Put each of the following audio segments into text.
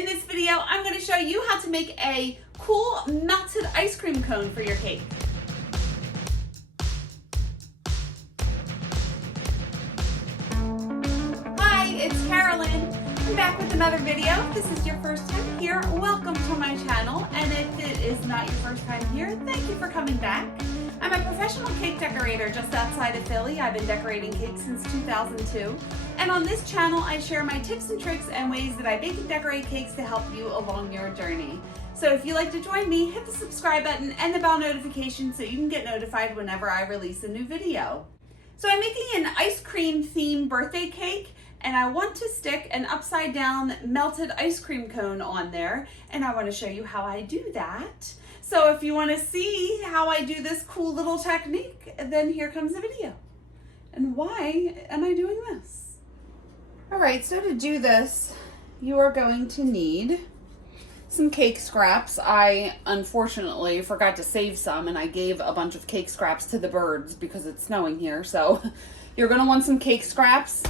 In this video, I'm going to show you how to make a cool melted ice cream cone for your cake. Hi, it's Karolyn. I'm back with another video. If this is your first time here, welcome to my channel. And if it is not your first time here, thank you for coming back. I'm a professional cake decorator just outside of Philly. I've been decorating cakes since 2002. And on this channel, I share my tips and tricks and ways that I bake and decorate cakes to help you along your journey. So if you'd like to join me, hit the subscribe button and the bell notification so you can get notified whenever I release a new video. So I'm making an ice cream themed birthday cake, and I want to stick an upside down melted ice cream cone on there, and I want to show you how I do that. So if you want to see how I do this cool little technique, then here comes the video. And why am I doing this? All right, so to do this, you are going to need some cake scraps. I unfortunately forgot to save some, and I gave a bunch of cake scraps to the birds because it's snowing here. So you're gonna want some cake scraps,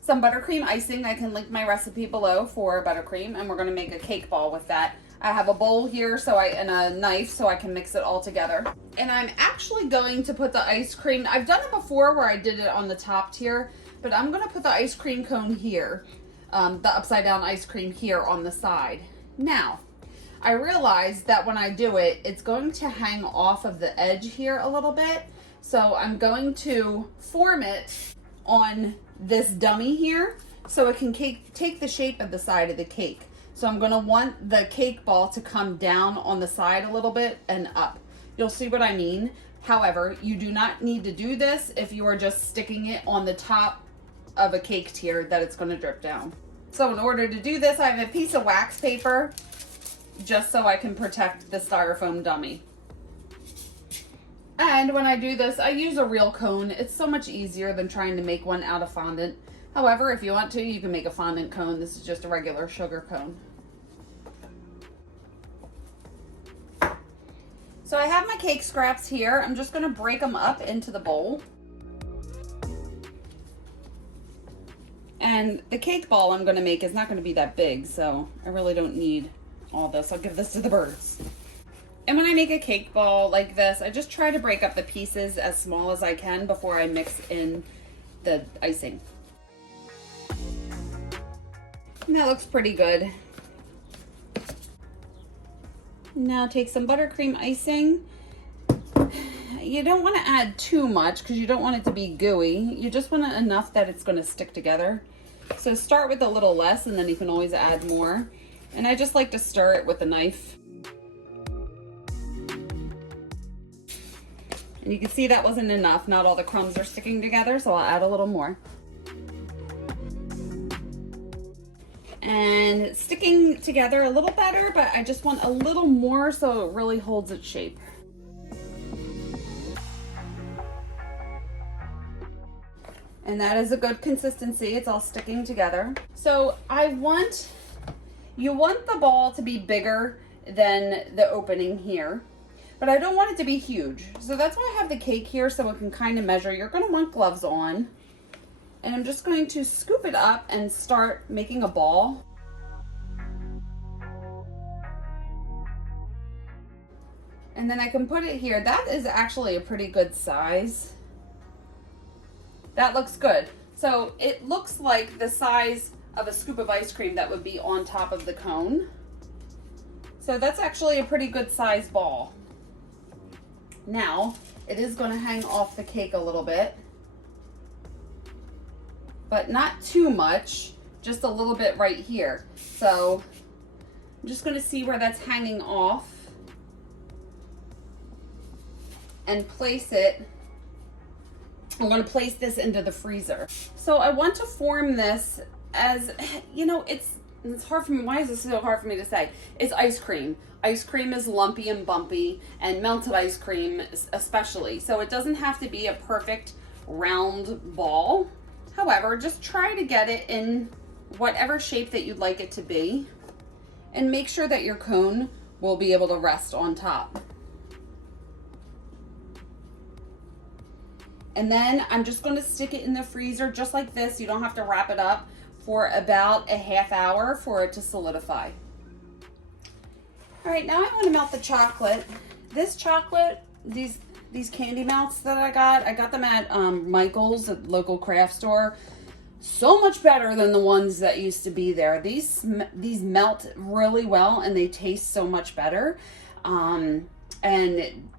some buttercream icing. I can link my recipe below for buttercream, and we're gonna make a cake ball with that. I have a bowl here and a knife so I can mix it all together. And I'm actually going to put the ice cream, I've done it before where I did it on the top tier, but I'm gonna put the ice cream cone here, the upside down ice cream here on the side. Now, I realized that when I do it, it's going to hang off of the edge here a little bit. So I'm going to form it on this dummy here so it can take the shape of the side of the cake. So I'm gonna want the cake ball to come down on the side a little bit and up. You'll see what I mean. However, you do not need to do this if you are just sticking it on the top of a cake tier that it's gonna drip down. So in order to do this, I have a piece of wax paper just so I can protect the styrofoam dummy. And when I do this, I use a real cone. It's so much easier than trying to make one out of fondant. However, if you want to, you can make a fondant cone. This is just a regular sugar cone. So I have my cake scraps here. I'm just gonna break them up into the bowl. And the cake ball I'm gonna make is not gonna be that big, so I really don't need all this. I'll give this to the birds. And when I make a cake ball like this, I just try to break up the pieces as small as I can before I mix in the icing. And that looks pretty good. Now take some buttercream icing. You don't want to add too much because you don't want it to be gooey. You just want it enough that it's going to stick together. So start with a little less and then you can always add more. And I just like to stir it with a knife. And you can see that wasn't enough. Not all the crumbs are sticking together, so I'll add a little more. And it's sticking together a little better, but I just want a little more so it really holds its shape. And that is a good consistency. It's all sticking together. So you want the ball to be bigger than the opening here, but I don't want it to be huge. So that's why I have the cake here so it can kind of measure. You're gonna want gloves on. And I'm just going to scoop it up and start making a ball. And then I can put it here. That is actually a pretty good size. That looks good. So it looks like the size of a scoop of ice cream that would be on top of the cone. So that's actually a pretty good size ball. Now, it is going to hang off the cake a little bit, but not too much, just a little bit right here. So I'm just going to see where that's hanging off and place it. I'm going to place this into the freezer. So I want to form this as, you know, it's hard for me. Why is this so hard for me to say? It's ice cream. Ice cream is lumpy and bumpy, and melted ice cream especially. So it doesn't have to be a perfect round ball. However, just try to get it in whatever shape that you'd like it to be, and make sure that your cone will be able to rest on top. And then I'm just going to stick it in the freezer just like this. You don't have to wrap it up for about a half hour for it to solidify. All right, now I want to melt the chocolate. This chocolate, these candy melts that I got them at Michael's, at the local craft store. So much better than the ones that used to be there. These melt really well and they taste so much better. And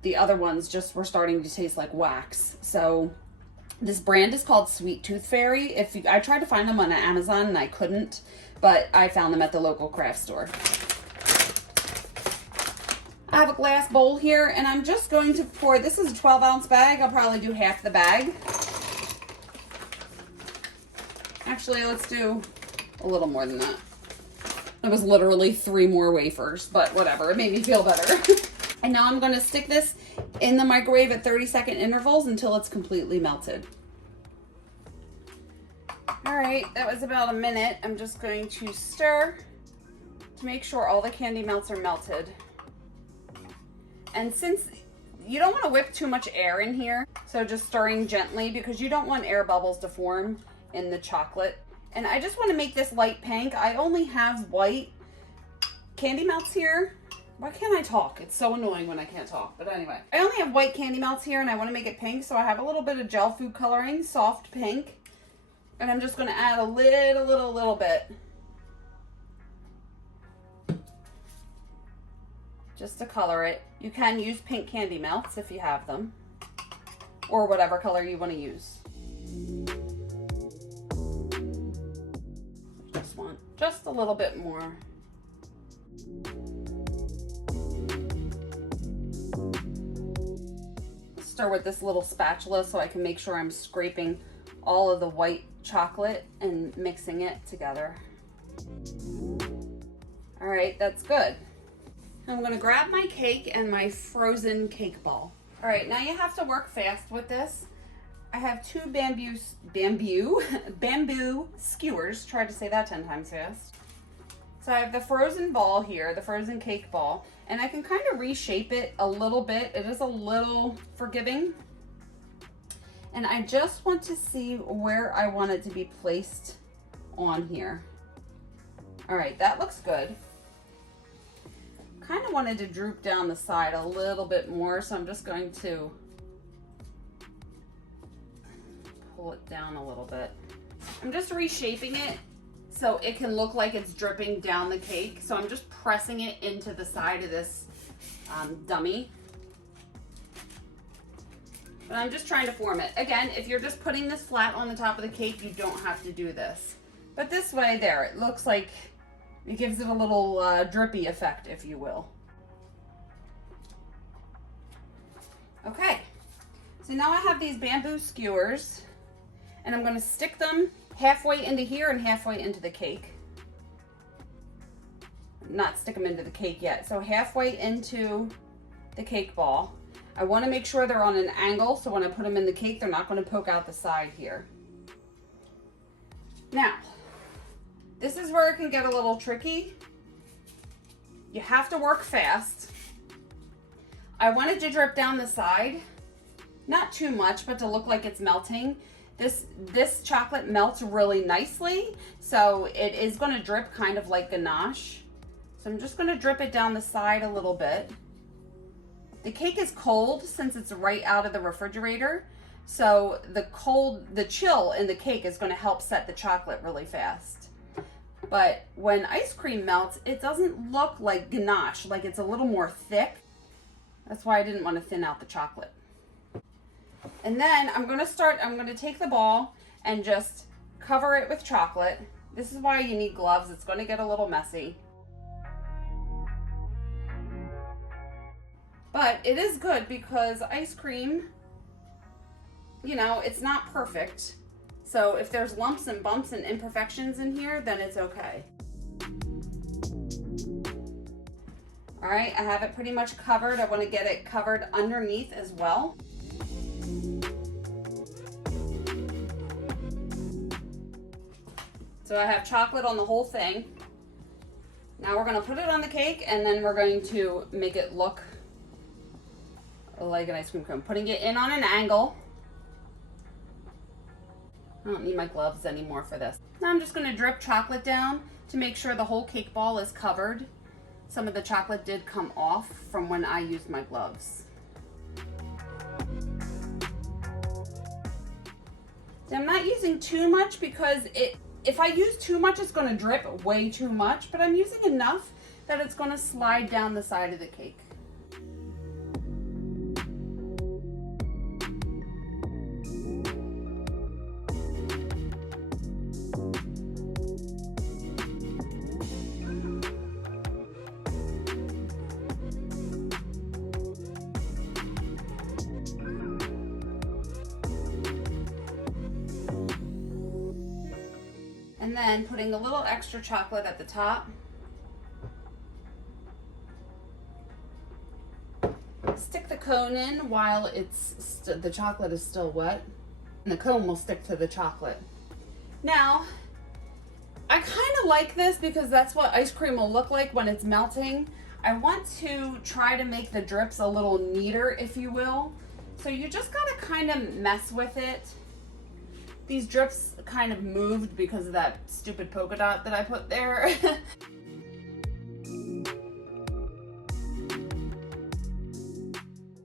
the other ones just were starting to taste like wax. So this brand is called Sweet Tooth Fairy. I tried to find them on Amazon and I couldn't, but I found them at the local craft store. I have a glass bowl here and I'm just going to pour, this is a 12-ounce bag. I'll probably do half the bag. Actually, let's do a little more than that. It was literally 3 more wafers, but whatever, it made me feel better. And now I'm gonna stick this in the microwave at 30-second intervals until it's completely melted. All right, that was about a minute. I'm just going to stir to make sure all the candy melts are melted. And since you don't want to whip too much air in here, so just stirring gently because you don't want air bubbles to form in the chocolate. And I just want to make this light pink. I only have white candy melts here. Why can't I talk? It's so annoying when I can't talk. But anyway, I only have white candy melts here and I want to make it pink. So I have a little bit of gel food coloring, soft pink. And I'm just going to add a little bit. Just to color it. You can use pink candy melts if you have them, or whatever color you want to use. Just want just a little bit more. Stir with this little spatula so I can make sure I'm scraping all of the white chocolate and mixing it together. All right, that's good. I'm gonna grab my cake and my frozen cake ball. All right, now you have to work fast with this. I have 2 bamboo skewers. Try to say that 10 times fast. So I have the frozen ball here, the frozen cake ball, and I can kind of reshape it a little bit. It is a little forgiving. And I just want to see where I want it to be placed on here. All right, that looks good. Kind of wanted to droop down the side a little bit more, so I'm just going to pull it down a little bit. I'm just reshaping it so it can look like it's dripping down the cake. So I'm just pressing it into the side of this dummy. But I'm just trying to form it. Again, if you're just putting this flat on the top of the cake, you don't have to do this. But this way there, it looks like it gives it a little drippy effect, if you will. Okay, so now I have these bamboo skewers and I'm gonna stick them halfway into here and halfway into the cake. Not stick them into the cake yet. So halfway into the cake ball. I wanna make sure they're on an angle so when I put them in the cake, they're not gonna poke out the side here. Now, this is where it can get a little tricky. You have to work fast. I wanted to drip down the side, not too much, but to look like it's melting. This chocolate melts really nicely, so it is going to drip kind of like ganache. So I'm just going to drip it down the side a little bit. The cake is cold since it's right out of the refrigerator, so the chill in the cake is going to help set the chocolate really fast. But when ice cream melts, it doesn't look like ganache, like it's a little more thick. That's why I didn't want to thin out the chocolate. And then I'm going to take the ball and just cover it with chocolate. This is why you need gloves. It's going to get a little messy. But it is good because ice cream, you know, it's not perfect. So if there's lumps and bumps and imperfections in here, then it's okay. All right, I have it pretty much covered. I want to get it covered underneath as well. So I have chocolate on the whole thing. Now we're going to put it on the cake and then we're going to make it look like an ice cream cone. Putting it in on an angle. I don't need my gloves anymore for this. Now I'm just going to drip chocolate down to make sure the whole cake ball is covered. Some of the chocolate did come off from when I used my gloves. Now, I'm not using too much because if I use too much, it's going to drip way too much, but I'm using enough that it's going to slide down the side of the cake. And then putting a little extra chocolate at the top. Stick the cone in while the chocolate is still wet, and the cone will stick to the chocolate. Now, I kind of like this because that's what ice cream will look like when it's melting. I want to try to make the drips a little neater, if you will. So you just gotta kind of mess with it. These drips kind of moved because of that stupid polka dot that I put there.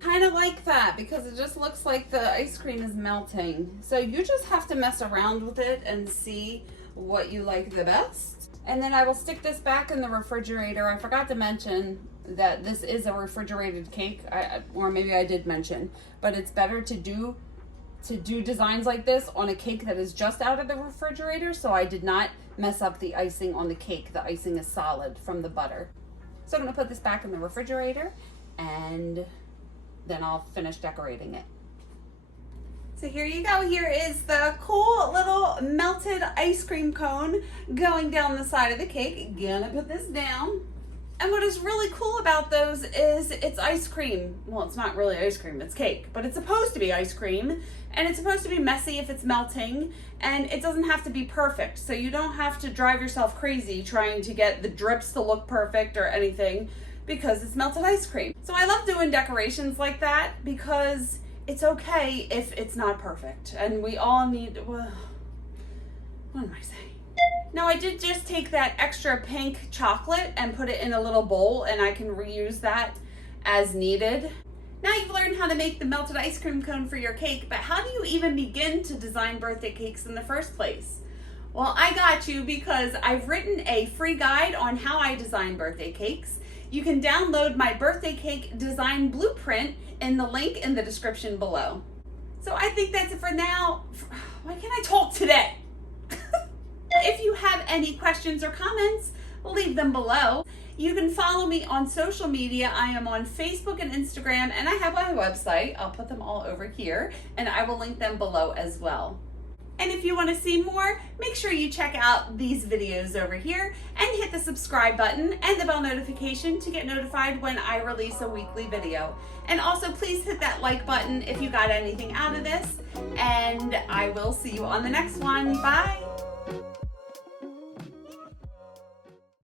Kind of like that because it just looks like the ice cream is melting. So you just have to mess around with it and see what you like the best. And then I will stick this back in the refrigerator. I forgot to mention that this is a refrigerated cake, or maybe I did mention, but it's better to do designs like this on a cake that is just out of the refrigerator, so I did not mess up the icing on the cake. The icing is solid from the butter. So I'm going to put this back in the refrigerator and then I'll finish decorating it. So here you go. Here is the cool little melted ice cream cone going down the side of the cake. Gonna put this down. And what is really cool about those is it's ice cream. Well, it's not really ice cream, it's cake, but it's supposed to be ice cream, and it's supposed to be messy if it's melting, and it doesn't have to be perfect. So you don't have to drive yourself crazy trying to get the drips to look perfect or anything because it's melted ice cream. So I love doing decorations like that because it's okay if it's not perfect, and we all need, well, what am I saying? Now I did just take that extra pink chocolate and put it in a little bowl, and I can reuse that as needed. Now you've learned how to make the melted ice cream cone for your cake, but how do you even begin to design birthday cakes in the first place? Well, I got you because I've written a free guide on how I design birthday cakes. You can download my birthday cake design blueprint in the link in the description below. So I think that's it for now. Why can't I talk today? If you have any questions or comments, leave them below. You can follow me on social media. I am on Facebook and Instagram, and I have my website. I'll put them all over here, and I will link them below as well. And if you want to see more, make sure you check out these videos over here and hit the subscribe button and the bell notification to get notified when I release a weekly video. And also please hit that like button if you got anything out of this, and I will see you on the next one. Bye.